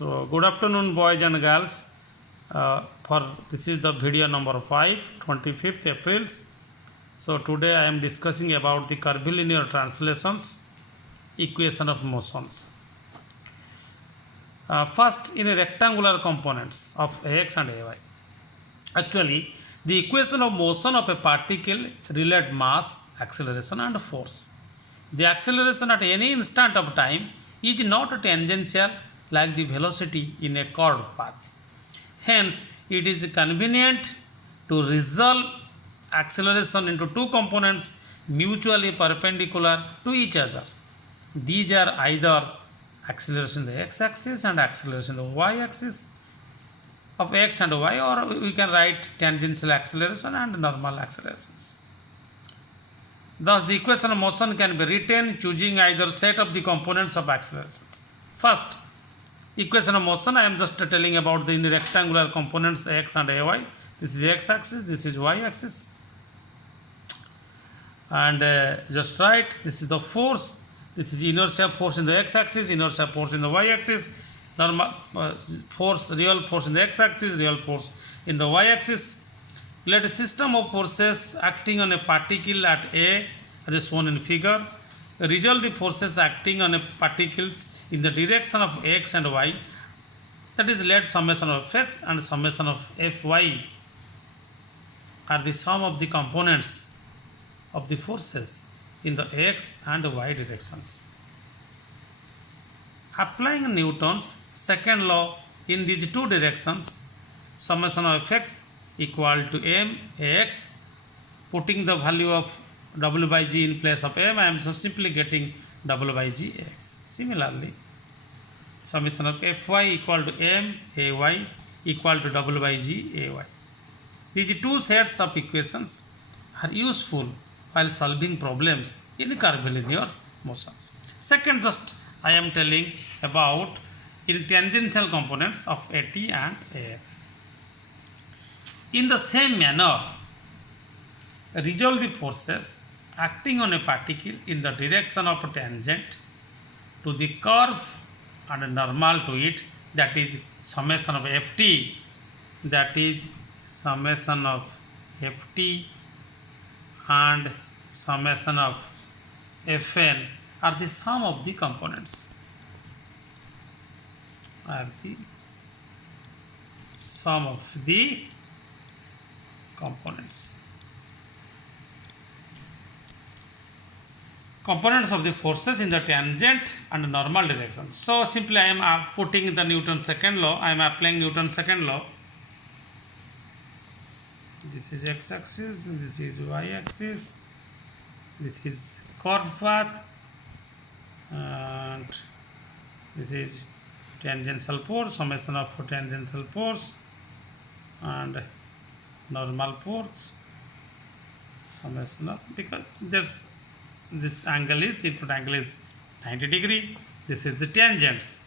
So good afternoon, boys and girls. For this is the video number 5, 25th April. So today I am discussing about the curvilinear translations, equation of motions. First, in a rectangular components of Ax and Ay. Actually, the equation of motion of a particle relate mass, acceleration and force. The acceleration at any instant of time is not tangential like the velocity in a curved path. Hence, it is convenient to resolve acceleration into two components mutually perpendicular to each other. These are either acceleration in the x-axis and acceleration in the y-axis of x and y, or we can write tangential acceleration and normal accelerations. Thus, the equation of motion can be written choosing either set of the components of accelerations. First, equation of motion, I am just telling about the rectangular components x and ay. This is x-axis, this is y-axis. And just write, this is the force. This is inertia force in the x-axis, inertia force in the y-axis, normal force, real force in the x-axis, real force in the y-axis. Let a system of forces acting on a particle at A, as shown in figure, resolve the forces acting on a particles in the direction of x and y. That is, let summation of fx and summation of fy are the sum of the components of the forces in the x and y directions. Applying Newton's second law in these two directions, summation of fx equal to m ax, putting the value of w by g in place of m, I am so simply getting w by g x. Similarly, summation of fy equal to m ay equal to w by g ay. These two sets of equations are useful while solving problems in curvilinear motions. Second, just I am telling about in tangential components of AT and AF. In the same manner, resolve the forces acting on a particle in the direction of a tangent to the curve and normal to it, that is summation of ft, that is summation of ft and summation of fn are the sum of the components, are the sum of the components of the forces in the tangent and normal direction. So simply I am putting the Newton's second law, I am applying Newton's second law. This is x-axis, this is y-axis, this is curved path, and this is tangential force, summation of tangential force and normal force, summation of, because there's this angle is, input angle is 90 degree, this is the tangents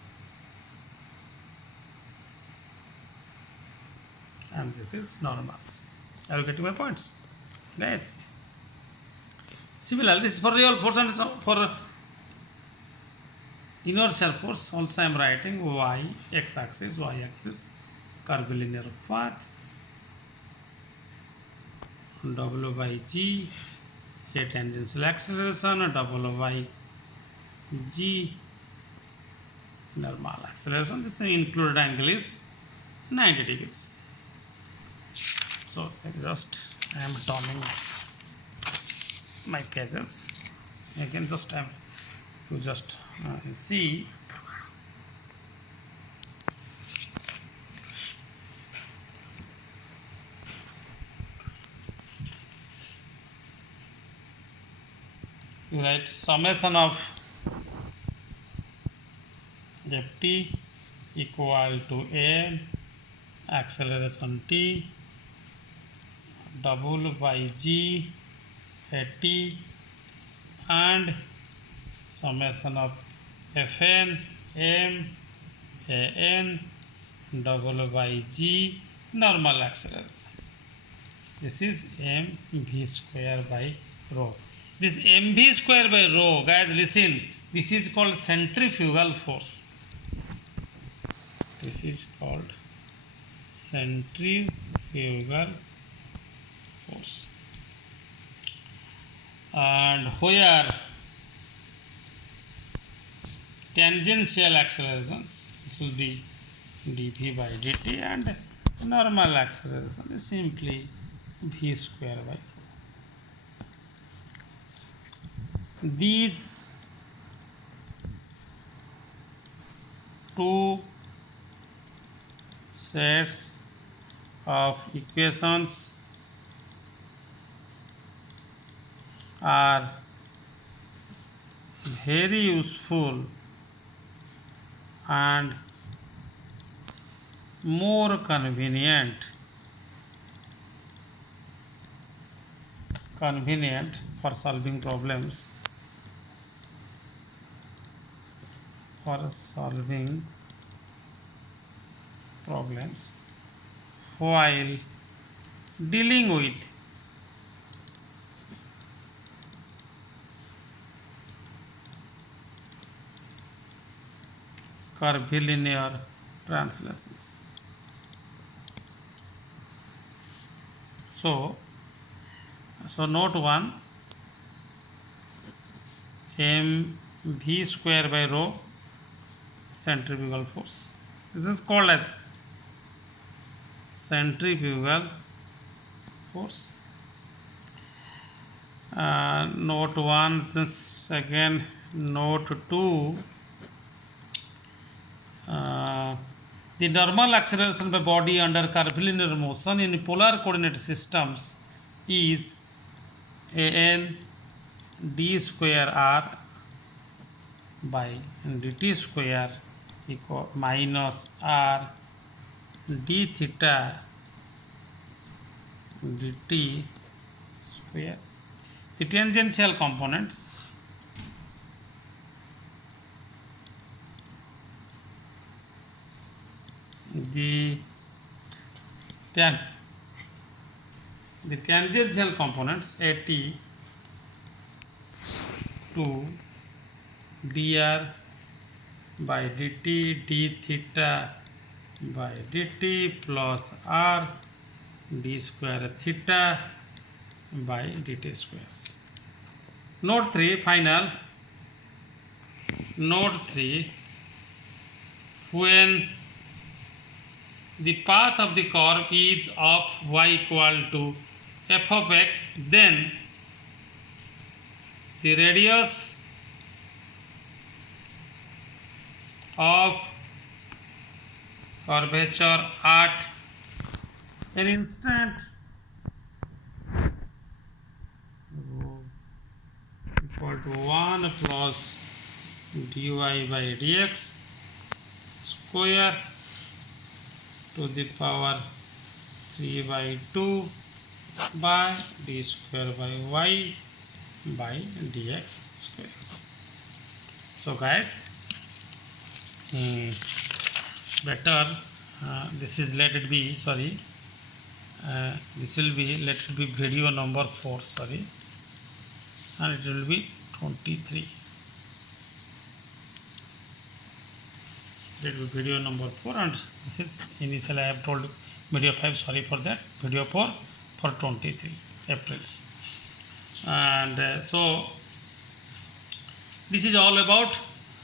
and this is normals. Are you getting my points, guys? Similarly, this is for real force and for inertial force. Also I am writing y, x-axis, y-axis, curvilinear path, w by g, a tangential acceleration, w by g, normal acceleration. This included angle is 90 degrees. So just I am turning my pages again. Just I am to just see. You write summation of ft equal to m acceleration t w by g at and summation of fn m an w by g normal acceleration. This is mv square by rho. This mv square by rho, guys, listen, this is called centrifugal force. This is called centrifugal force. And where tangential accelerations, this will be dv by dt, and normal acceleration is simply v square by 4. These two sets of equations are very useful and more convenient for solving problems, while dealing with curvilinear translations. So note 1, mv square by rho centrifugal force. This is called as centrifugal force. Note 1, this second. Note 2, the normal acceleration by body under curvilinear motion in polar coordinate systems is an d square r by dt square equal minus r d theta dt square. The tangential components the tangential components at 2 dr by dt d theta by dt plus r d square theta by dt squares. Note 3 final. Note 3, when the path of the curve is of y equal to f of x, then the radius of curvature at an instant equal to 1 plus dy by dx square to the power 3 by 2 by d square by y by dx square. So guys, better this is let it be this will be let it be video number 4 and it will be 23. It will be video number 4 and this is initially I have told video 5, sorry for that, video 4 for 23 Aprils. And so this is all about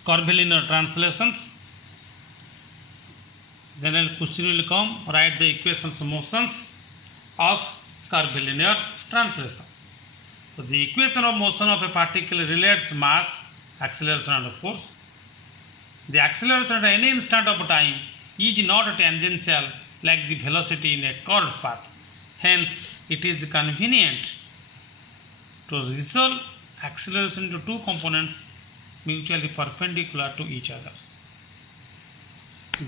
curvilinear translations. Then a question will come, write the equations of motions of curvilinear translation. So the equation of motion of a particle relates mass, acceleration and force. The acceleration at any instant of time is not tangential like the velocity in a curved path. Hence, it is convenient to resolve acceleration into two components mutually perpendicular to each other.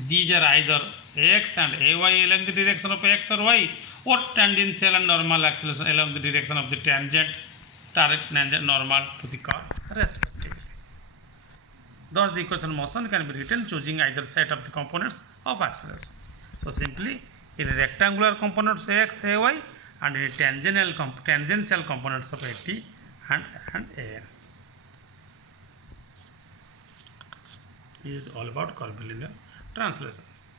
These are either ax and ay along the direction of x or y, or tangential and normal acceleration along the direction of the tangent normal to the curve respectively. Thus, the equation of motion can be written choosing either set of the components of accelerations. So, simply in a rectangular components ax, ay, and in a tangential components of at and an. This is all about curvilinear translations.